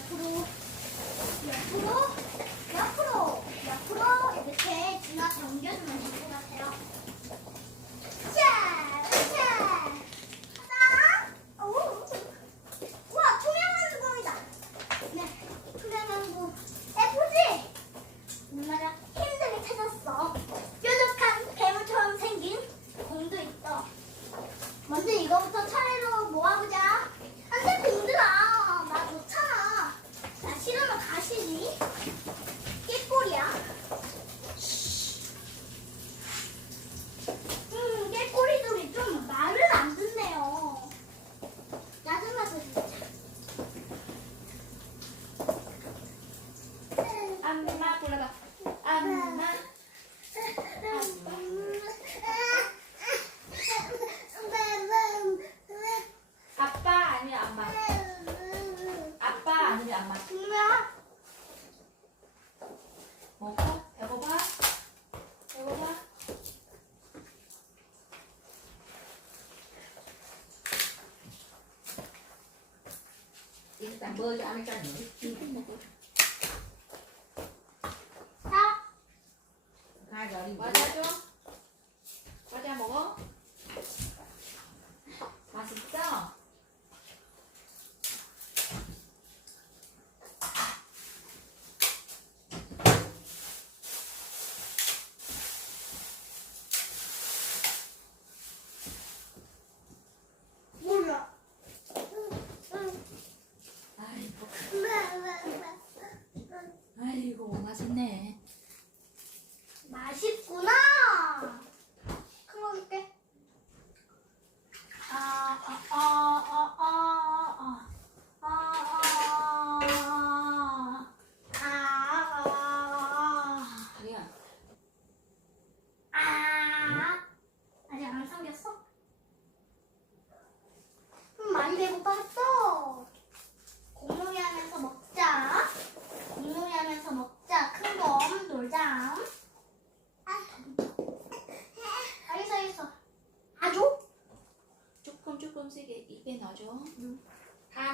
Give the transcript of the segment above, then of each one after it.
옆으로, 옆으로, 옆으로, 옆으로 이렇게 지나 당겨주면 되고. Thank you. Tạm bơ cho anh cái nữa.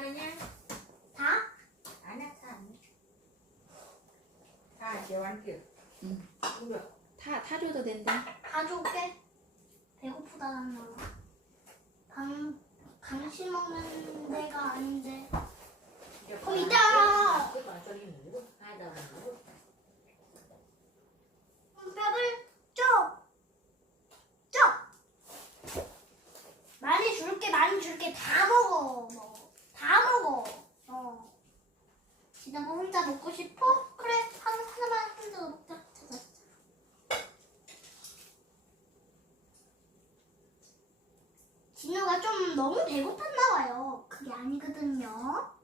Nha. 다? Tha. Tha chiều ăn kiểu. Ừ. Cũng được. 타 타줘도 된다. 다 줄게. 배고프다는 말. 강, 강심 먹는 데가 아닌데. 그럼 이따. 뼈를 쪽! 쪽! 많이 줄게, 많이 줄게. 다 먹어. 뭐. 다 먹어. 어. 진짜 뭐 혼자 먹고 싶어? 그래. 한, 하나만 혼자 먹자. 자자. 진우가 좀 너무 배고팠나 봐요. 그게 아니거든요.